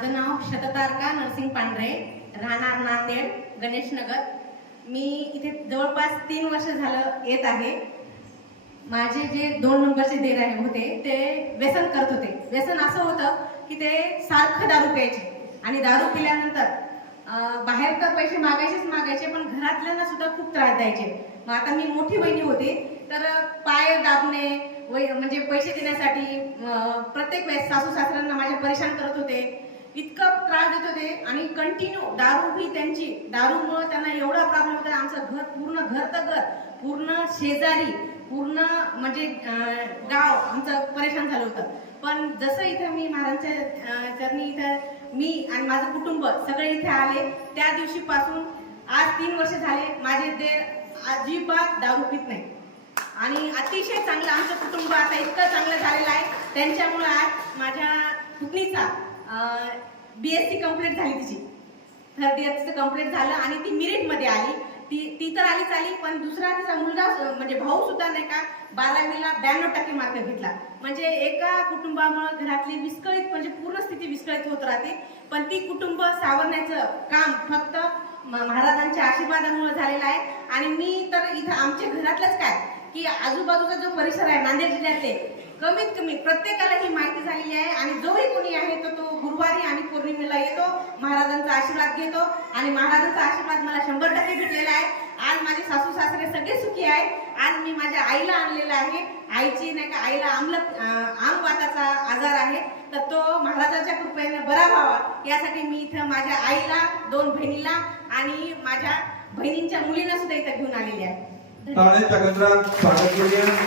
माझं नाव शततारका नरसिंग पांढरे, राहणार नांदेड, गणेशनगर. मी इथे जवळपास 3 वर्ष झालं येत आहे. माझे जे 2 नंबरचे देर आहे होते ते व्यसन करत होते. व्यसन असं होतं की ते सारखं दारू प्यायचे आणि दारू पिल्यानंतर बाहेर तर पैसे मागायचे पण घरातल्यांना सुद्धा खूप त्रास द्यायचे. मग आता मी मोठी बहिणी होती तर पाय दाबणे म्हणजे पैसे देण्यासाठी प्रत्येक वेळेस सासू सासऱ्यांना माझ्या परेशान करत होते. इतकं त्रास देत होते आणि कंटिन्यू दारू ही त्यांची दारूमुळे त्यांना एवढा प्रॉब्लेम होता. आमचं घर पूर्ण शेजारी पूर्ण म्हणजे गाव आमचं परेशान झालं होतं. पण जसं इथं मी महाराजांच्या चरणी इथं मी आणि माझं कुटुंब सगळे इथे आले त्या दिवशीपासून आज 3 वर्ष झाले माझे देर अजिबात दारू पित नाही आणि अतिशय चांगलं आमचं कुटुंब आता इतकं चांगलं झालेलं आहे. त्यांच्यामुळे आज माझ्या पुतणीचा BSc कंप्लीट झाली, तिची 3rd इयरचं कंप्लीट झालं आणि ती मेरिटमध्ये आली. ती तर आली पण दुसरा तिचा मुलगा म्हणजे भाऊ सुद्धा नाही का 12वीला 92% मार्क घेतला. म्हणजे एका कुटुंबामुळे घरातली विस्कळीत म्हणजे पूर्ण स्थिती विस्कळीत होत राहते. पण ती कुटुंब सावरण्याचं काम फक्त महाराजांच्या आशीर्वादामुळे झालेलं आहे. आणि मी तर इथं आमच्या घरातलंच काय की आजूबाजूचा जो परिसर आहे नांदेड जिल्ह्यातले कमीत कमी प्रत्येकाला ही माहिती झालेली आहे. आणि जोही कोणी आहे तो गुरुवारी आणि पौर्णिमेला येतो, महाराजांचा आशीर्वाद घेतो आणि महाराजांचा आशीर्वाद मला 100% भेटलेला आहे. आज माझे सासू सासरे सगळे सुखी आहेत. आज मी माझ्या आईला आणलेला आहे. आईची नाही का आईला आमवाताचा आजार आहे तर तो महाराजांच्या कृपेने बरा व्हावा यासाठी मी इथं माझ्या आईला 2 बहिणीला आणि माझ्या बहिणींच्या मुलींना सुद्धा इथं घेऊन आलेली आहे. स्वागत करूया.